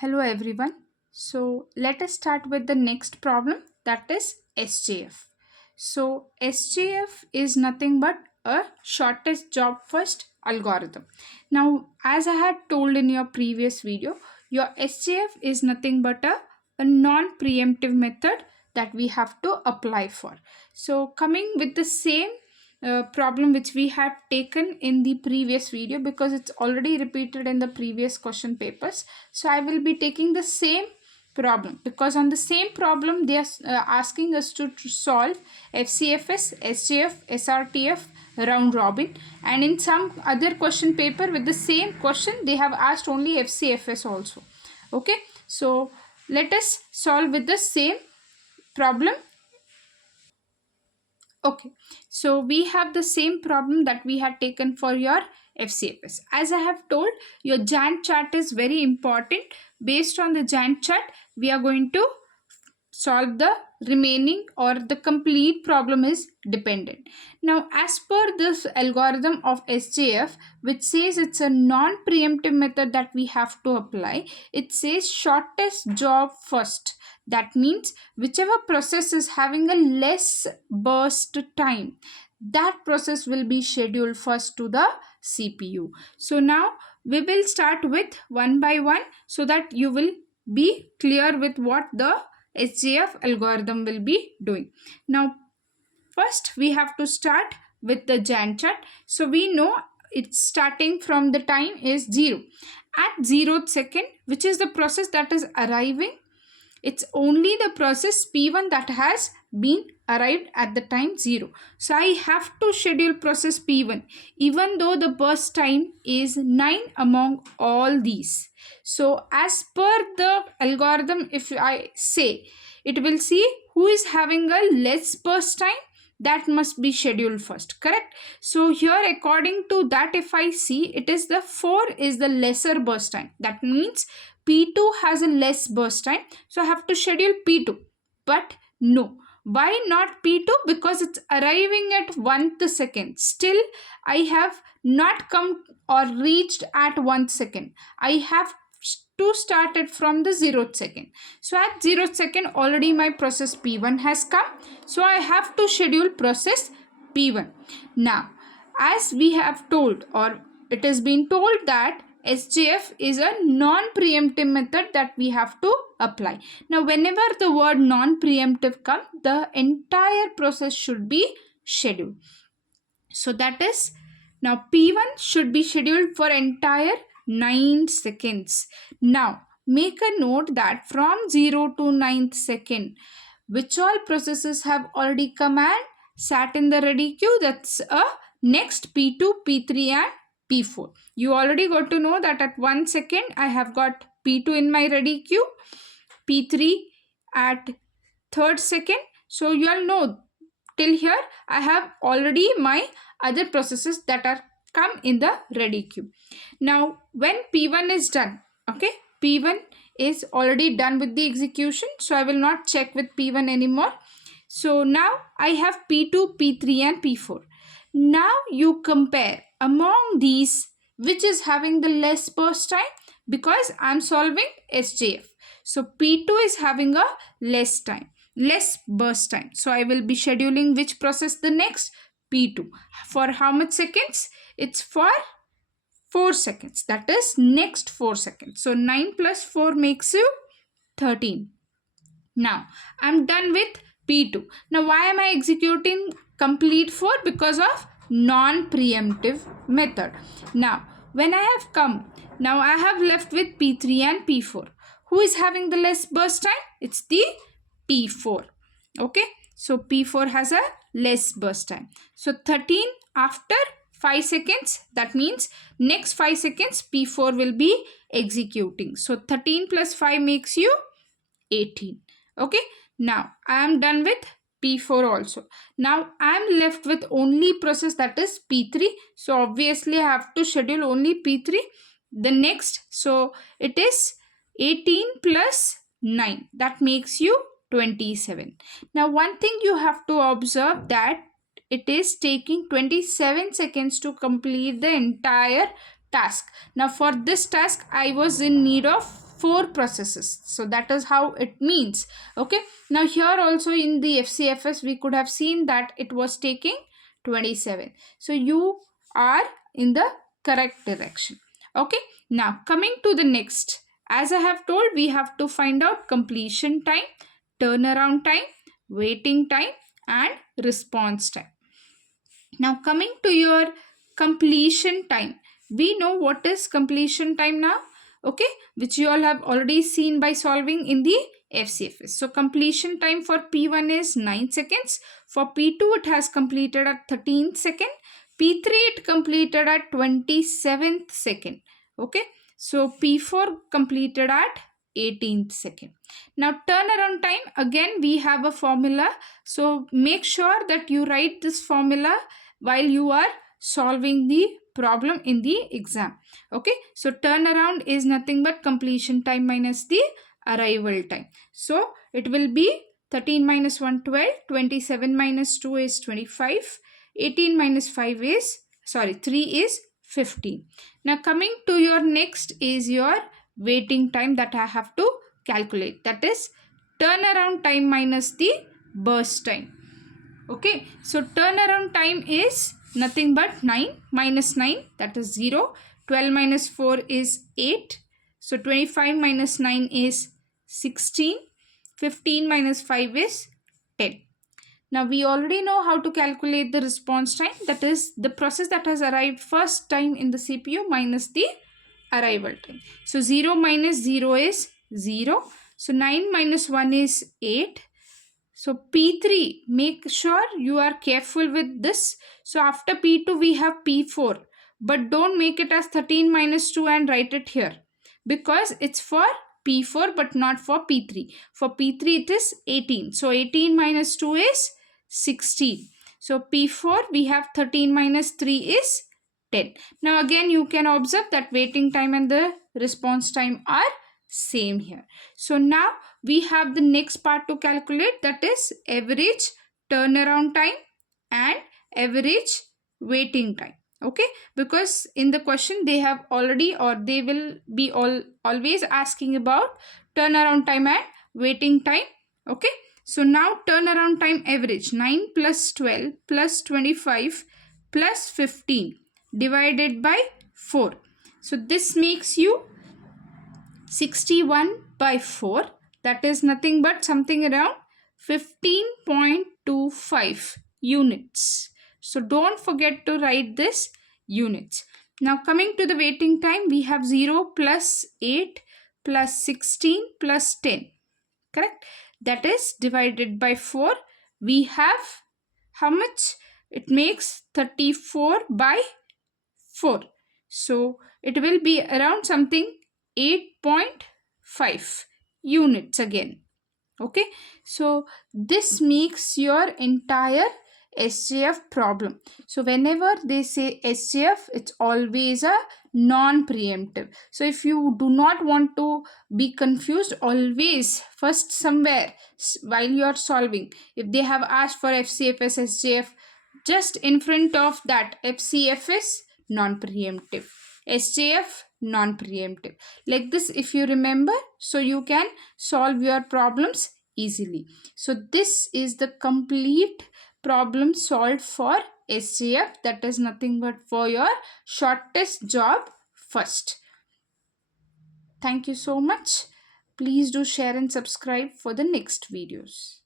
Hello everyone. So let us start with the next problem, that is SJF. So SJF is nothing but a shortest job first algorithm. Now as I had told in your previous video, your SJF is nothing but a non-preemptive method that we have to apply for. So coming with the same problem which we had taken in the previous video, because it's already repeated in the previous question papers, so I will be taking the same problem, because on the same problem they are asking us to solve FCFS, SJF, SRTF, round robin, and in some other question paper with the same question they have asked only FCFS also. Okay, so let us solve with the same problem. Okay, so we have the same problem that we had taken for your FCFS. As I have told, your Gantt chart is very important. Based on the Gantt chart, we are going to solve the remaining, or the complete problem is dependent. Now, as per this algorithm of SJF, which says it's a non-preemptive method that we have to apply, it says shortest job first. That means whichever process is having a less burst time, that process will be scheduled first to the CPU. So now we will start with one by one so that you will be clear with what the SJF algorithm will be doing. Now first we have to start with the Gantt chart. So we know it's starting from the time is 0. At 0th second, which is the process that is arriving, it's only the process P1 that has been arrived at the time 0. So I have to schedule process P1 even though the burst time is 9 among all these. So as per the algorithm, if I say, it will see who is having a less burst time, that must be scheduled first, correct? So here according to that, if I see, it is the 4 is the lesser burst time. That means P2 has a less burst time, so I have to schedule P2. But no, why not P2? Because it's arriving at 1th second. Still I have not come or reached at 1st second. I have to start it from the 0th second. So at 0th second already my process P1 has come, so I have to schedule process P1. Now as we have told, or it has been told, that SJF is a non-preemptive method that we have to apply. Now whenever the word non-preemptive comes, the entire process should be scheduled. So that is, now P1 should be scheduled for entire 9 seconds. Now make a note that from 0 to 9th second, which all processes have already come and sat in the ready queue, that's a next P2, P3 and P4. You already got to know that at 1 second I have got P2 in my ready queue, P3 at 3rd second. So you all know till here I have already my other processes that are come in the ready queue. Now when P1 is done, okay, P1 is already done with the execution, so I will not check with P1 anymore. So now I have P2, P3 and P4. Now you compare among these which is having the less burst time, because I am solving SJF. So P2 is having a less burst time. So I will be scheduling which process the next? P2. For how much seconds? It's for 4 seconds. That is next 4 seconds. So 9 plus 4 makes you 13. Now I'm done with P2. Now why am I executing complete 4? Because of non-preemptive method. Now when I have come, now I have left with P3 and P4. Who is having the less burst time? It's the P4. Okay, so P4 has a less burst time. So 13 after 5 seconds, that means next 5 seconds P4 will be executing. So 13 plus 5 makes you 18. Okay, now I am done with P4 also. Now I am left with only process, that is P3. So obviously I have to schedule only P3. The next, so it is 18 plus 9, that makes you 27. Now one thing you have to observe, that it is taking 27 seconds to complete the entire task. Now for this task I was in need of 4 processes. So that is how it means. Okay, now here also in the FCFS we could have seen that it was taking 27. So you are in the correct direction. Okay, now coming to the next, as I have told, we have to find out completion time, turnaround time, waiting time, and response time. Now coming to your completion time, we know what is completion time now, okay, which you all have already seen by solving in the FCFS. So completion time for P1 is 9 seconds. For P2 it has completed at 13th second. P3 it completed at 27th second. Okay, so P4 completed at 18th second. Now turnaround time, again we have a formula. So make sure that you write this formula while you are solving the problem in the exam. Okay, so turnaround is nothing but completion time minus the arrival time. So it will be 13 minus 1, 12, 27 minus 2 is 25, 18 minus 5 is, 3 is 15. Now coming to your next is your waiting time that I have to calculate. That is turnaround time minus the burst time. Okay, so turnaround time is nothing but 9 minus 9, that is 0. 12 minus 4 is 8. So 25 minus 9 is 16. 15 minus 5 is 10. Now we already know how to calculate the response time, that is the process that has arrived first time in the CPU minus the arrival time. So 0 minus 0 is 0. So 9 minus 1 is 8. So P3, make sure you are careful with this. So after P2 we have P4, but don't make it as 13 minus 2 and write it here, because it's for P4 but not for P3. For P3 it is 18. So 18 minus 2 is 16. So P4 we have 13 minus 3 is 10. Now again you can observe that waiting time and the response time are same here. So now we have the next part to calculate, that is average turnaround time and average waiting time. Okay, because in the question they have already, or they will be always asking about turnaround time and waiting time. Okay, so now turnaround time average, 9 plus 12 plus 25 plus 15 divided by 4. So this makes you 61 by 4, that is nothing but something around 15.25 units. So don't forget to write this units. Now coming to the waiting time, we have 0 plus 8 plus 16 plus 10, correct? That is divided by 4. We have how much? It makes 34 by 4. So it will be around something 8.5 units again. Okay, so this makes your entire SJF problem. So whenever they say SJF, it's always a non-preemptive. So if you do not want to be confused, always first somewhere while you are solving, if they have asked for FCFS, SJF, just in front of that FCFS non-preemptive, SJF non-preemptive, like this if you remember, so you can solve your problems easily. So this is the complete problem solved for SJF, that is nothing but for your shortest job first. Thank you so much. Please do share and subscribe for the next videos.